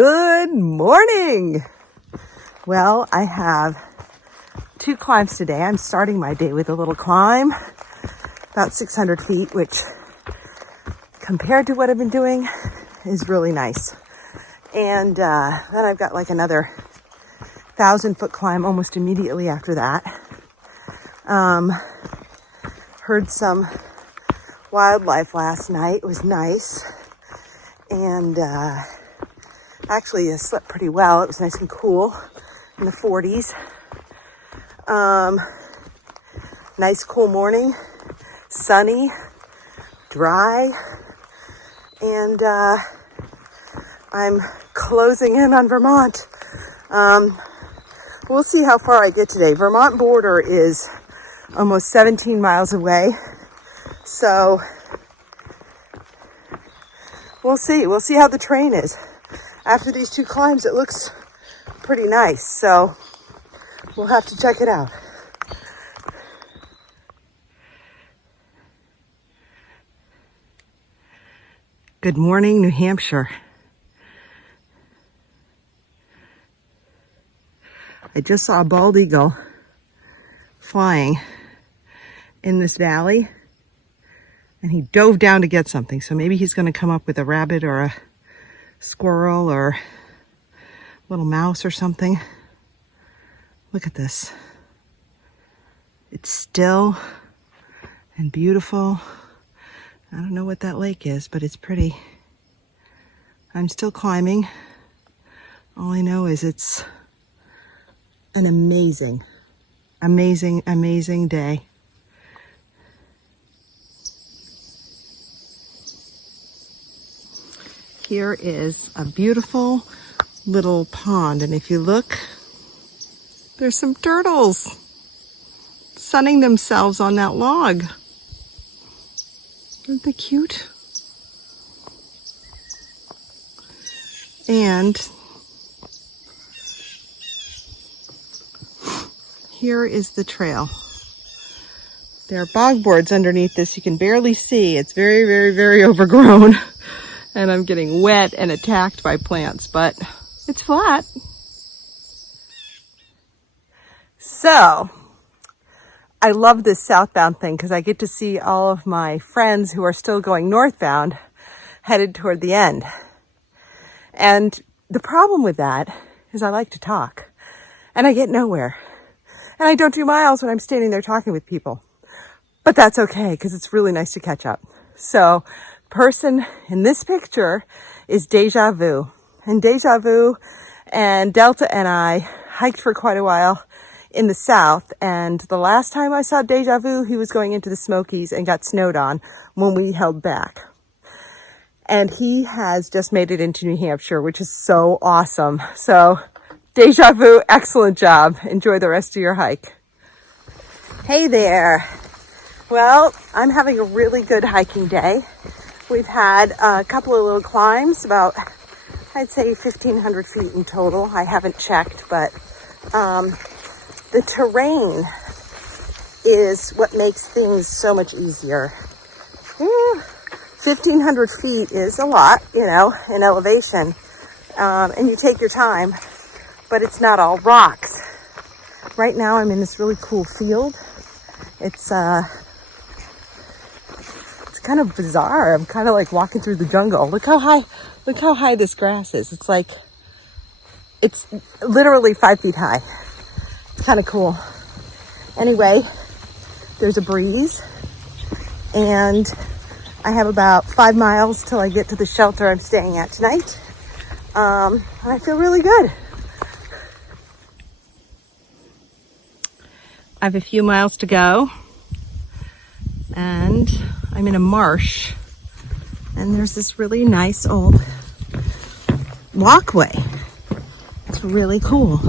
Good morning. Well, I have 2 climbs today. I'm starting my day with a little climb, about 600 feet, which compared to what I've been doing is really nice. And then I've got like another 1,000-foot climb almost immediately after that. Heard some wildlife last night. It was nice. And actually I slept pretty well. It was nice and cool in the 40s. Nice cool morning, sunny, dry, and I'm closing in on Vermont. We'll see how far I get today. Vermont border is almost 17 miles away, so we'll see. We'll see how the terrain is. After these 2 climbs, it looks pretty nice, so we'll have to check it out. Good morning, New Hampshire. I just saw a bald eagle flying in this valley, and he dove down to get something. So maybe he's going to come up with a rabbit or a squirrel or a little mouse or something. Look at this. It's still and beautiful. I don't know what that lake is, but it's pretty. I'm still climbing. All I know is it's an amazing, amazing, amazing day. Here is a beautiful little pond, and if you look, there's some turtles sunning themselves on that log. Aren't they cute? And here is the trail. There are bogboards underneath this. You can barely see. It's very, very, very overgrown. And I'm getting wet and attacked by plants, but it's flat. So, I love this southbound thing because I get to see all of my friends who are still going northbound headed toward the end. And the problem with that is I like to talk and I get nowhere. And I don't do miles when I'm standing there talking with people. But that's okay because it's really nice to catch up. So, person in this picture is Deja Vu. And Deja Vu and Delta and I hiked for quite a while in the south, and the last time I saw Deja Vu, he was going into the Smokies and got snowed on when we held back. And he has just made it into New Hampshire, which is so awesome. So, Deja Vu, excellent job. Enjoy the rest of your hike. Hey there. Well, I'm having a really good hiking day. We've had a couple of little climbs, about, I'd say 1,500 feet in total. I haven't checked, but the terrain is what makes things so much easier. 1,500 feet is a lot, you know, in elevation, and you take your time, but it's not all rocks. Right now I'm in this really cool field. It's kind of bizarre. I'm kind of like walking through the jungle. Look how high this grass is. It's literally 5 feet high. It's kind of cool. Anyway, there's a breeze, and I have about 5 miles till I get to the shelter I'm staying at tonight. And I feel really good. I have a few miles to go, and I'm in a marsh, and there's this really nice old walkway. It's really cool,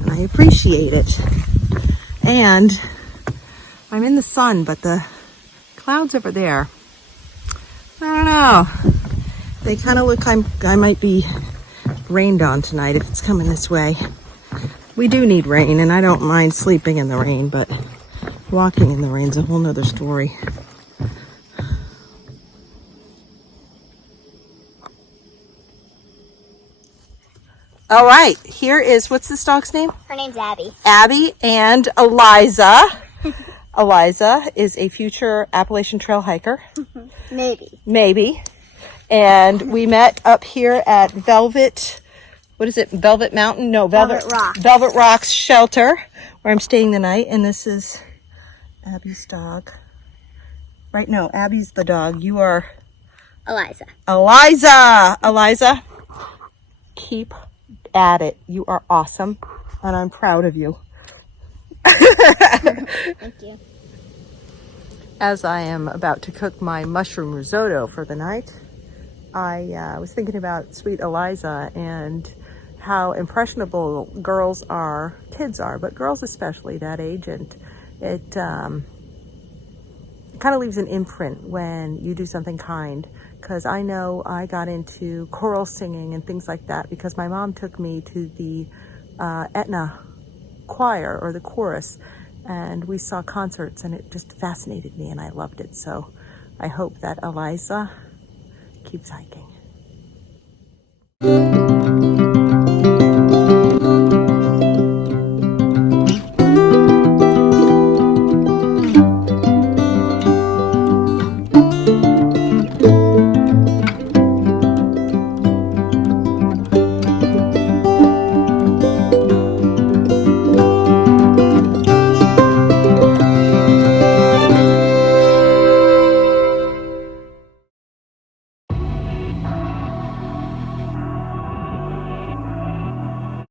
and I appreciate it. And I'm in the sun, but the clouds over there, I don't know. They kind of look like I might be rained on tonight if it's coming this way. We do need rain, and I don't mind sleeping in the rain, but walking in the rain's a whole nother story. All right, here is, what's this dog's name? Her name's Abby. Abby and Eliza. Eliza is a future Appalachian trail hiker. Maybe. And we met up here at Velvet, what is it? Velvet Mountain? No, Velvet Rocks. Velvet Rocks Shelter, where I'm staying the night. And this is Abby's dog. Right, no, Abby's the dog. You are... Eliza. Eliza, keep at it. You are awesome, and I'm proud of you. Thank you. As I am about to cook my mushroom risotto for the night, I was thinking about sweet Eliza and how impressionable girls are, kids are, but girls especially that age, and it kind of leaves an imprint when you do something kind. Because I know I got into choral singing and things like that because my mom took me to the Etna choir or the chorus, and we saw concerts, and it just fascinated me and I loved it. So I hope that Eliza keeps hiking.